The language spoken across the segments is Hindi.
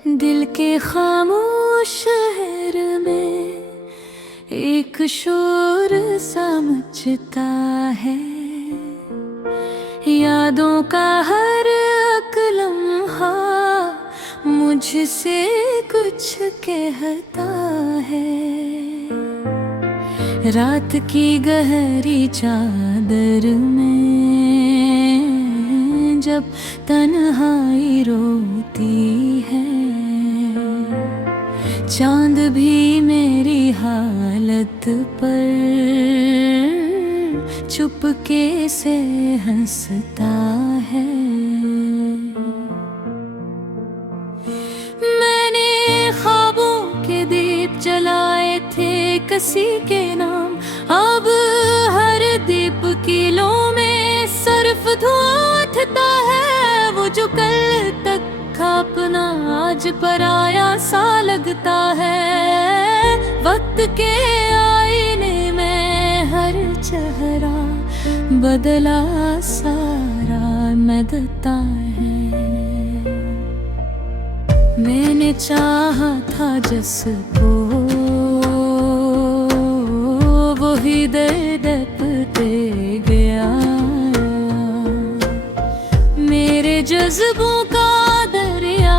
दिल के खामोश शहर में एक शोर सा मचता है। यादों का हर एक लम्हा मुझसे कुछ कहता है। रात की गहरी चादर में जब तन्हाई रोती है, चांद भी मेरी हालत पर चुपके से हंसता है। मैंने ख्वाबों के दीप जलाए थे किसी के नाम, अब हर दीप किलों में सिर्फ धुआं उठता है। वो जो कल तक था अपना आज पराया सा लगता है। वक्त के आईने में हर चेहरा बदला सारा मिटता है। मैंने चाहा था जिसको वही दे गया। मेरे जज्बों का दरिया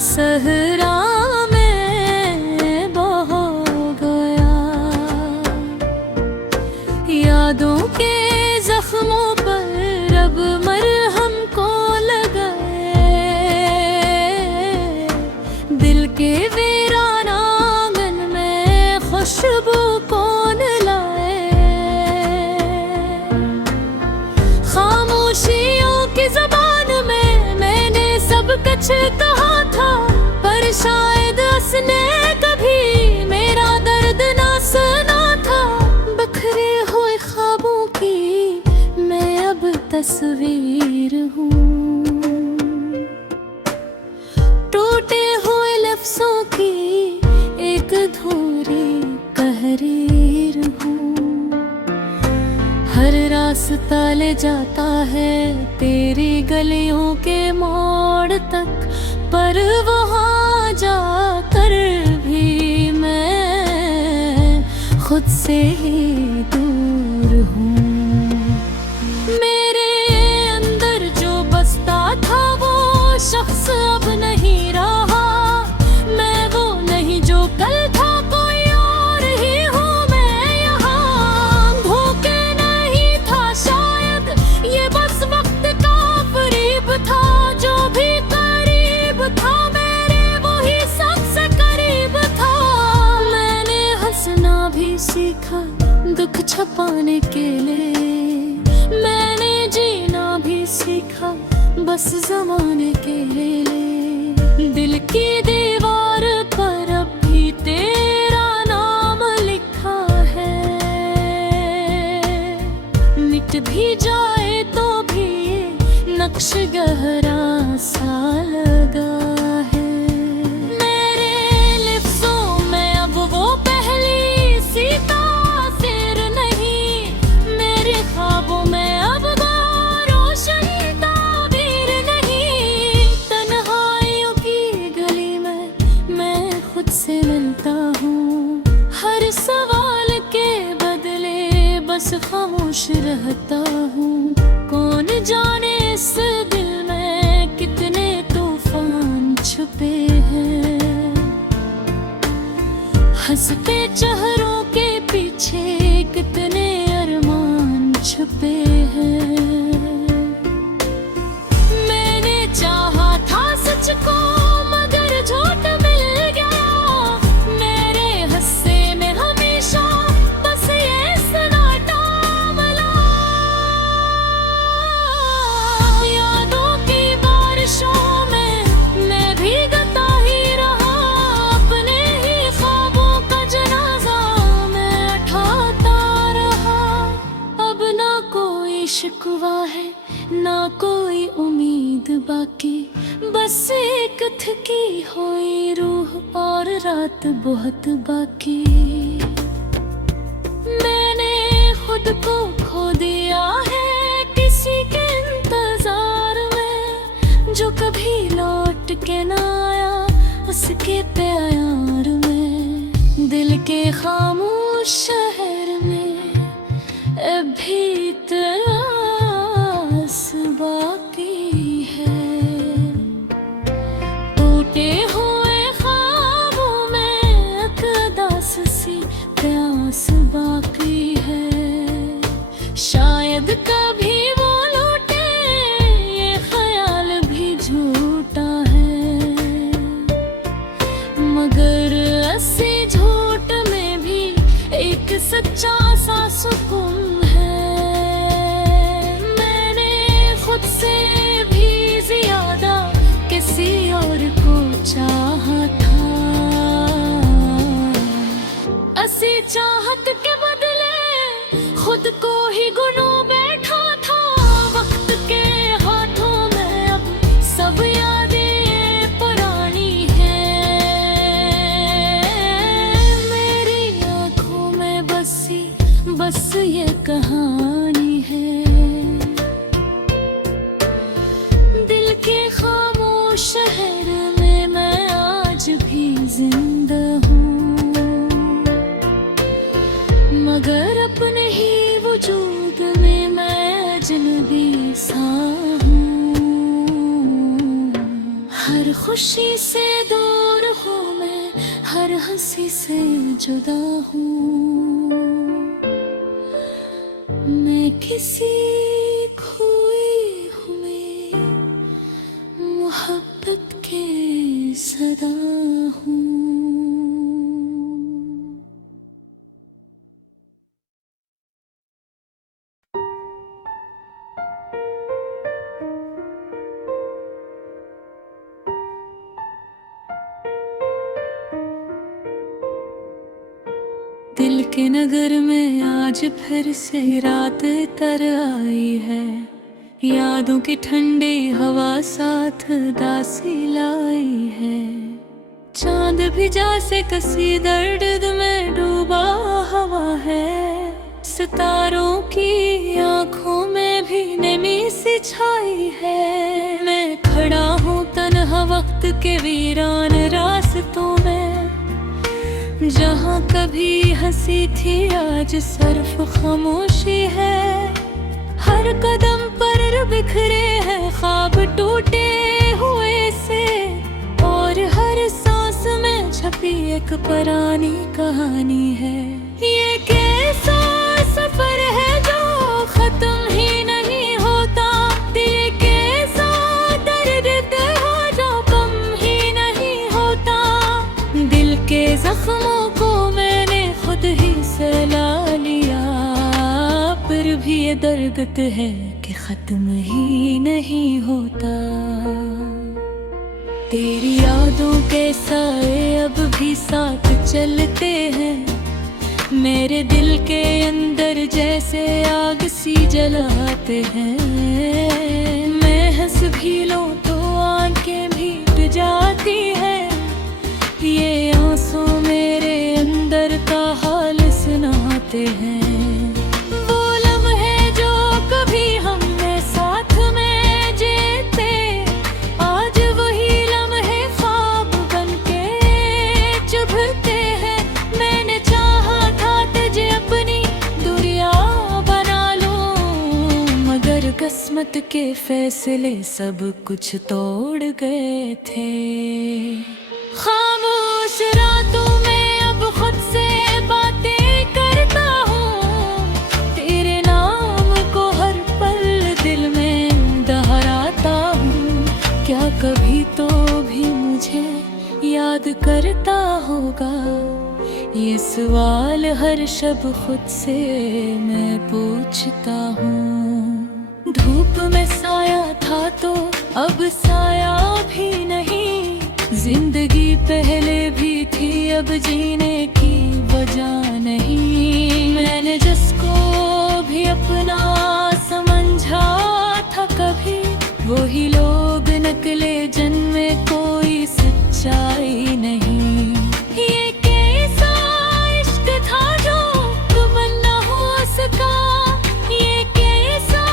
सहरा में बह गया। यादों के जख्मों पर अब मरहम को लगाए। दिल के वीरान आंगन में खुशबू कौन लाए। खामोशियों की ज़बान में मैंने सब कुछ कहा था, पर शायद उसने कभी मेरा दर्द ना सुना था। बिखरे हुए ख्वाबों की मैं अब तस्वीर हूँ, टूटे हुए लफ्ज़ों की एक अधूरी तहरीर हूँ। हर रास्ता ले जाता है तेरी गलियों के मोड़ तक, पर वहाँ जाकर भी मैं खुद से ही दूर हूँ। मेरे अंदर जो बसता था वो शख्स अब नहीं रहा। मैं वो नहीं जो कल था, कोई और ही हूँ मैं यहाँ। धोखे नहीं था शायद, ये बस वक्त का फरेब था। जो भी करीब था मेरे वही सबसे करीब था। मैंने हंसना भी सीखा दुख छुपाने के लिए। मैंने जीना भी सीखा बस ज़माने के लिए। दिल की दीवार पर अब भी तेरा नाम लिखा है। मिट भी जाए तो भी ये नक्श गहरा सा लगा है। मेरे लिफ्ज़ों में अब वो पहली सी तासीर नहीं। मेरे ख्वाबों में अब वो रोशन ताबीर नहीं। तन्हाइयों की गली में मैं खुद से मिलता हूँ। हर सवाल के बदले बस खामोश रहता हूँ। कौन जाने इस दिल में कितने तूफान छुपे हैं। हंसते चेहरों के पीछे कितने अरमान छुपे हैं। मैंने चाहा था सच को मगर झूठ मिल गया। मेरे हिस्से में हमेशा बस ये सन्नाटा मिला। यादों की बारिशों में मैं भीगता ही रहा। अपने ही ख्वाबों का जनाजा मैं उठाता रहा। अब ना कोई शिकवा है ना कोई उम्मीद बाकी, बस एक थकी हुई रूह और रात बहुत बाकी। मैंने खुद को खो दिया है किसी के इंतजार में, जो कभी लौट लौट के ना आया उसके प्यार में। दिल के खामोश शहर में अभी तलाश बाकी है। टूटे हुए ख्वाबों में अकदास सी प्यास बाकी है। शायद कभी वो लौटे ये ख्याल भी झूठा है, मगर ऐसे झूठ में भी एक सच्चा सा सुकून है। मैंने खुद से भी ज्यादा किसी और को चाहा था। ऐसी चाहत के बदले खुद को ही गुनो बैठा था। वक्त के हाथों में अब सब यादें पुरानी हैं। मेरी आँखों में बस ये कहानी है। दिल के खामोश शहर में मैं आज भी जिंदा हूँ, मगर अपने ही वजूद में मैं अजनबी सा हूँ। हर खुशी से दूर हूँ मैं, हर हंसी से जुदा हूँ। मैं किसी खोई हुई मोहब्बत के सदा हूँ। दिल के नगर में आज फिर से रात तर आई है। यादों की ठंडी हवा साथ दासी लाई है। चांद भी जैसे कसी दर्द में डूबा हवा है। सितारों की आंखों में भी नमी सी छाई है। मैं खड़ा हूँ तन्हा वक्त के वीरान रास्तों में, जहाँ कभी हंसी थी आज सिर्फ खामोशी है। हर कदम पर बिखरे हैं ख्वाब टूटे हुए से, और हर सांस में छपी एक पुरानी कहानी है। ये कैसा सफर है जो खत्म ही नहीं होता। दिल कैसा दर्द हो जो कम ही नहीं होता। दिल के जख्मों को मैंने खुद ही सला लिया, पर भी ये दर्द है कि खत्म ही नहीं होता। तेरी यादों के साए अब भी साथ चलते हैं। मेरे दिल के अंदर जैसे आग सी जलाते हैं। मैं हंस भी लूं तो आंखें भीग जाती है। ये आंसू मेरे अंदर का हाल सुनाते हैं। वो लम्हे जो कभी हमने साथ में जीते, आज वही लम्हे ख्वाब बनके चुभते हैं। मैंने चाहा था तुझे अपनी दुनिया बना लूं, मगर किस्मत के फैसले सब कुछ तोड़ गए थे। खामोश रातों में अब खुद से बातें करता हूँ। तेरे नाम को हर पल दिल में दोहराता हूँ। क्या कभी तो भी मुझे याद करता होगा? ये सवाल हर शब खुद से मैं पूछता हूँ। धूप में साया था तो अब साया भी नहीं। जिंदगी पहले भी थी अब जीने की वजह नहीं। मैंने जिसको भी अपना समझा था कभी, वही लोग नकले जन्मे, कोई सच्चाई नहीं। ये कैसा इश्क था जो तमन्ना हो सका। ये कैसा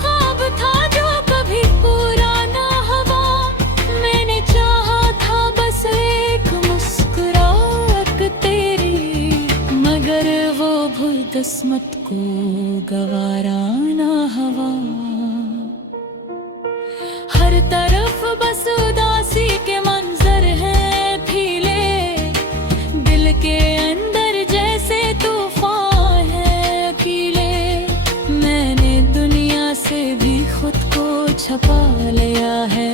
ख्वाब था जो कभी पूरा ना हुआ। मैंने खुद को गवारा ना हवा। हर तरफ बस उदासी के मंजर हैं फीले, दिल के अंदर जैसे तूफान है अकेले। मैंने दुनिया से भी खुद को छपा लिया है,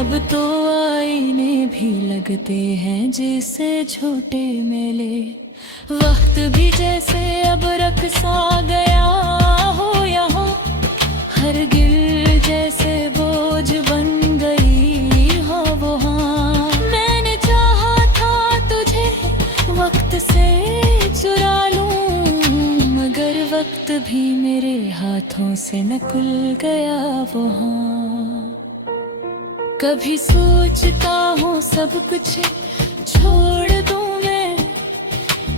अब तो आईने भी लगते हैं जैसे छोटे मेले। वक्त भी जैसे अब रखसा गया हो यहाँ, हर गिल जैसे बोझ बन गई हो वो। हाँ, मैंने चाहा था तुझे वक्त से चुरा लूं, मगर वक्त भी मेरे हाथों से निकल गया वो। हाँ, कभी सोचता हूँ सब कुछ छोड़ दूं मैं,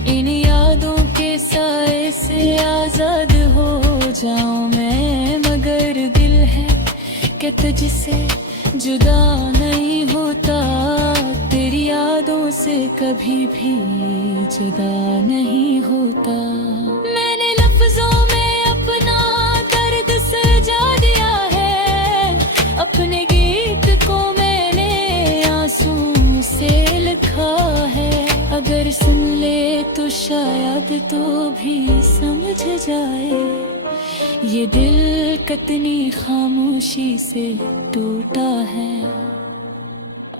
इन यादों के साए से आजाद हो जाऊं मैं। मगर दिल है कि तुझसे जुदा नहीं होता, तेरी यादों से कभी भी जुदा नहीं होता। मैंने लफ्जों में अपना दर्द सजा दिया है, अपने गीत को मैंने आंसू से लिखा है। अगर सुन ले तो शायद तो भी समझ जाए, ये दिल कितनी खामोशी से टूटा है।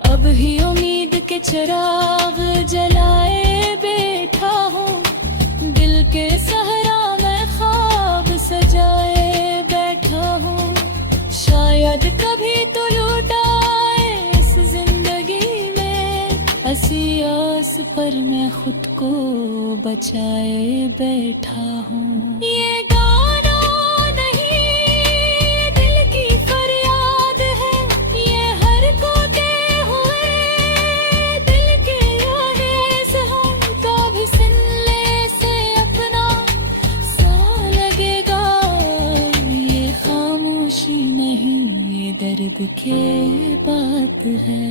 अब ही उम्मीद के चिराग जलाए बैठा हूँ, दिल के सहरा में ख्वाब सजाए बैठा हूँ। शायद कभी तो लौट आए इस जिंदगी में, ऐसी आस पर मैं खुद को बचाए बैठा हूँ। ये गाना नहीं दिल की फरियाद है, ये हर कोते हुए दिल के आहेज़ हैं। कभी सुन ले से अपना सा लगेगा, ये खामोशी नहीं ये दर्द की बात है।